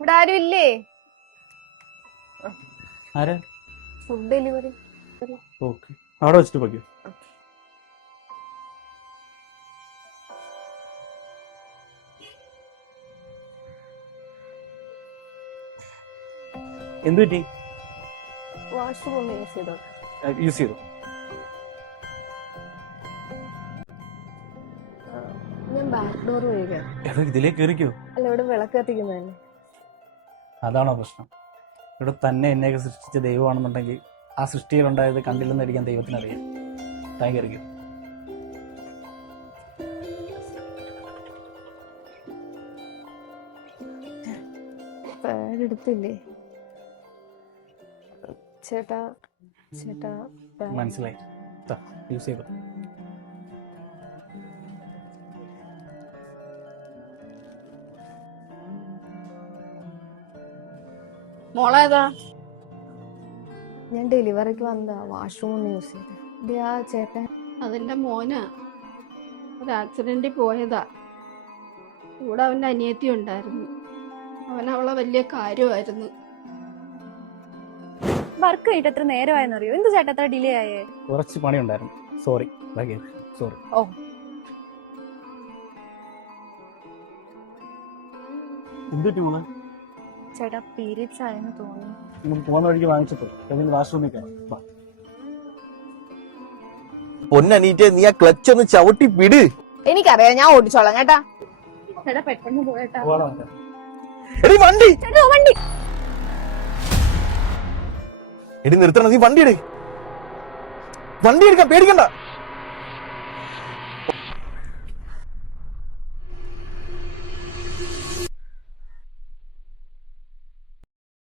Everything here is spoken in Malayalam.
ഇവിടെ ആരും ഇല്ലേ? ആരാ? Food delivery. ഓക്കെ, അവിടെ വെച്ചിട്ട് പോയിക്കോ. എന്ത് പറ്റി? വാഷ്റൂം ഒന്ന് യൂസ് ചെയ്തോ. യൂസ് ചെയ്തു. ഞാൻ ബാക്ക് ഡോർ വഴി കയറാം. ഇതിലേക്ക് കയറിക്കോ. അല്ല, ഇവിടെ വിളക്ക് കത്തിക്കുന്നതല്ലേ. അതാണോ പ്രശ്നം? ഇവിടെ തന്നെ എന്നെയൊക്കെ സൃഷ്ടിച്ച ദൈവമാണെന്നുണ്ടെങ്കിൽ ആ സൃഷ്ടിയിലുണ്ടായത് കണ്ടില്ലെന്നടിക്കാൻ ദൈവത്തിനറിയാം. താൻ കയറിക്കോ. പേരെടുത്തില്ലേ ചേട്ടാ? ചേട്ടാ മനസ്സിലായി. യൂസ് ചെയ്തു. മോളേതാ? ഞാൻ ഡെലിവറിക്ക് വന്നതാ. വാഷ്റൂം ഒന്ന് യൂസ് ചെയ്ത്. ചേട്ടൻ അതെന്റെ മോനാ. ഒരു ആക്സിഡന്റിൽ പോയതാ. കൂടെ അവന്റെ അനിയത്തി ഉണ്ടായിരുന്നു. അവനവളെ വലിയ കാര്യമായിരുന്നു. വർക്ക് കഴിഞ്ഞിട്ട് എത്ര നേരമായെന്നറിയോ? എന്ത് ചേട്ടാ എത്ര ഡിലേ ആയേ? കുറച്ച് പണിയുണ്ടായിരുന്നു. സോറി. സോറി. ഓ, എന്ത് മോളെ? ചേട്ടാ പീരിയഡ്സ് ആയെന്ന് തോന്നുന്നു. നമുക്ക് പോകുന്ന വഴിക്ക് വാങ്ങിച്ചിട്ടോ വാഷ്റൂമിൽ കയറാം. പൊന്നനീറ്റെ, നീ ആ ക്ലച്ച് ഒന്ന് ചവിട്ടി പിട്. എനിക്കറിയാം, ഞാൻ ഓടിച്ചോളാം കേട്ടാ. ചേട്ടാ പെട്ടെന്ന് പോയേട്ടാ. എടി വണ്ടി വണ്ടി എടി നിർത്തണം. നീ വണ്ടി എടുക്കാൻ പേടിക്കണ്ട.